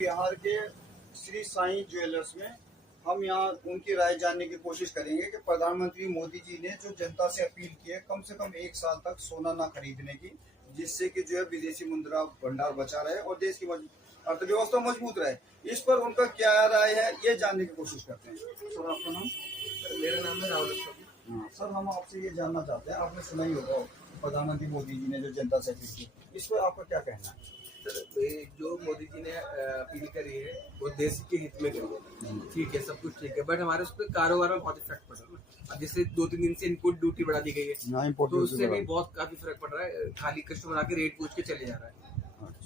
बिहार के श्री साईं ज्वेलर्स में हम यहाँ उनकी राय जानने की कोशिश करेंगे कि प्रधानमंत्री मोदी जी ने जो जनता से अपील की है कम से कम 1 साल तक सोना ना खरीदने की, जिससे कि जो है विदेशी मुद्रा भंडार बचा रहे और देश की अर्थव्यवस्था मजबूत रहे, इस पर उनका क्या राय है ये जानने की कोशिश करते हैं। सर आपका नाम? मेरा नाम है राहुल। सर हम आपसे ये जानना चाहते हैं, आपने सुना ही होगा प्रधानमंत्री मोदी जी ने जो जनता से अपील की, इस पर आपका क्या कहना है? जो मोदी जी ने अपील करी है वो देश के हित में करी है, ठीक है, सब कुछ ठीक है, बट हमारे उस पर कारोबार में बहुत इफेक्ट पड़ रहा है। अब जैसे 2-3 दिन से इनपुट ड्यूटी बढ़ा दी गई है, तो उससे भी बहुत काफी फर्क पड़ रहा है। खाली कस्टमर आके रेट पूछ के चले जा रहा है,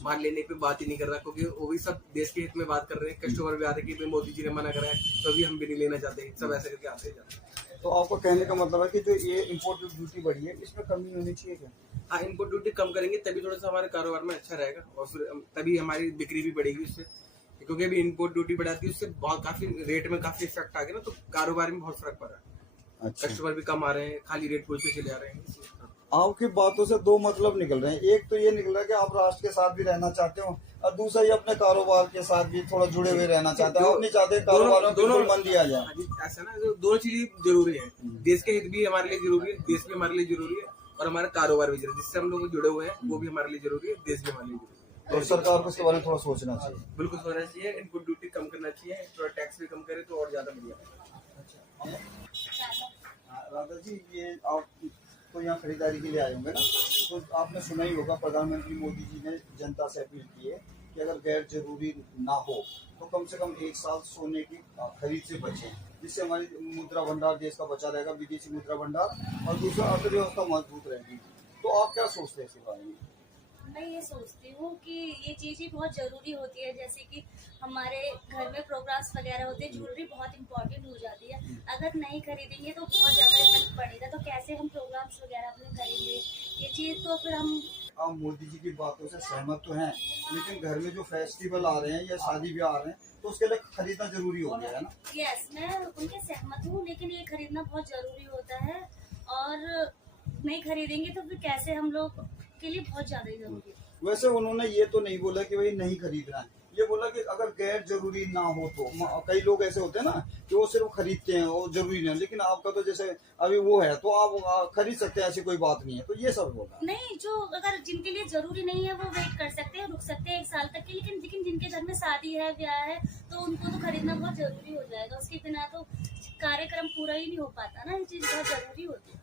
माल लेने पे बात ही नहीं कर रहा, क्योंकि वो भी सब देश के हित में बात कर रहे हैं। कस्टमर भी आ रहे हैं कि मोदी जी ने मना करा है तो अभी हम भी नहीं लेना चाहते, सब ऐसे करके आते जाते हैं। तो आपको कहने का मतलब है कि जो ये इम्पोर्ट ड्यूटी बढ़ी है इसमें कमी होनी चाहिए क्या? हाँ, इनपुट ड्यूटी कम करेंगे तभी थोड़ा सा हमारे कारोबार में अच्छा रहेगा और फिर तभी हमारी बिक्री भी बढ़ेगी उससे, क्योंकि अभी इनपुट ड्यूटी बढ़ाती है उससे बहुत काफी रेट में काफी इफेक्ट आ गया ना, तो कारोबार में बहुत फर्क पड़ रहा है। अच्छा। कस्टमर भी कम आ रहे हैं, खाली रेट पूछ के चले आ रहे हैं। आपकी बातों से दो मतलब निकल रहे हैं, एक तो ये निकल रहा है कि आप राष्ट्र के साथ भी रहना चाहते हो और दूसरा ये अपने कारोबार के साथ भी थोड़ा जुड़े हुए रहना चाहते हो, आप नहीं चाहते कारोबार में दोनों मन दिया जाए। ऐसा ना, दोनों चीजें जरूरी है, देश के हित भी हमारे लिए जरूरी है, देश भी हमारे लिए जरूरी है और हमारा कारोबार भी जरूरी है, जिससे हम लोग जुड़े हुए हैं वो भी हमारे लिए जरूरी है, देश भी हमारे लिए जरूरी है। तो सरकार को इसके बारे में थोड़ा सोचना चाहिए। बिल्कुल सोचना चाहिए, इनपुट ड्यूटी कम करना चाहिए, थोड़ा टैक्स भी कम करे तो और ज्यादा बढ़िया। राधा जी, ये आप तो यहाँ खरीदारी के लिए आए होंगे ना, तो आपने सुना ही होगा प्रधानमंत्री मोदी जी ने जनता से अपील की है कि अगर गैर जरूरी ना हो तो कम से कम 1 साल सोने की खरीद से बचें, जिससे हमारी मुद्रा भंडार देश का बचा रहेगा, विदेशी मुद्रा भंडार, और दूसरा अर्थव्यवस्था मजबूत रहेगी। तो आप क्या सोचते हैं इसके बारे में? मैं ये सोचती हूँ कि ये चीज़ें बहुत ज़रूरी होती है, जैसे कि हमारे घर में प्रोग्राम्स वगैरह होते हैं, ज्वेलरी बहुत इंपॉर्टेंट हो जाती है। अगर नहीं खरीदेंगे तो बहुत ज़्यादा इफेक्ट पड़ेगा, तो कैसे हम प्रोग्राम्स वगैरह अपने करेंगे ये चीज़, तो फिर हम आप मोदी जी की बातों से सहमत तो हैं, लेकिन घर में जो फेस्टिवल आ रहे हैं या शादी ब्याह आ रहे हैं तो उसके लिए खरीदना जरूरी हो गया है ना? यस, मैं उनके सहमत हूँ, लेकिन ये खरीदना बहुत ज़रूरी होता है और नहीं खरीदेंगे तो फिर कैसे, हम लोग के लिए बहुत ज़्यादा ही जरूरी है। वैसे उन्होंने ये तो नहीं बोला कि भाई नहीं खरीदना है, ये बोला कि अगर गैर जरूरी ना हो तो। कई लोग ऐसे होते हैं ना कि वो सिर्फ खरीदते हैं और जरूरी नहीं है, लेकिन आपका तो जैसे अभी वो है तो आप खरीद सकते हैं, ऐसी कोई बात नहीं है, तो ये सब बोला। नहीं, जो अगर जिनके लिए जरूरी नहीं है वो वेट कर सकते हैं, रुक सकते हैं 1 साल तक के, लेकिन जिनके घर में शादी है, ब्याह है, तो उनको तो खरीदना बहुत जरूरी हो जाएगा, उसके बिना तो कार्यक्रम पूरा ही नहीं हो पाता ना, ये चीज बहुत जरूरी होती है।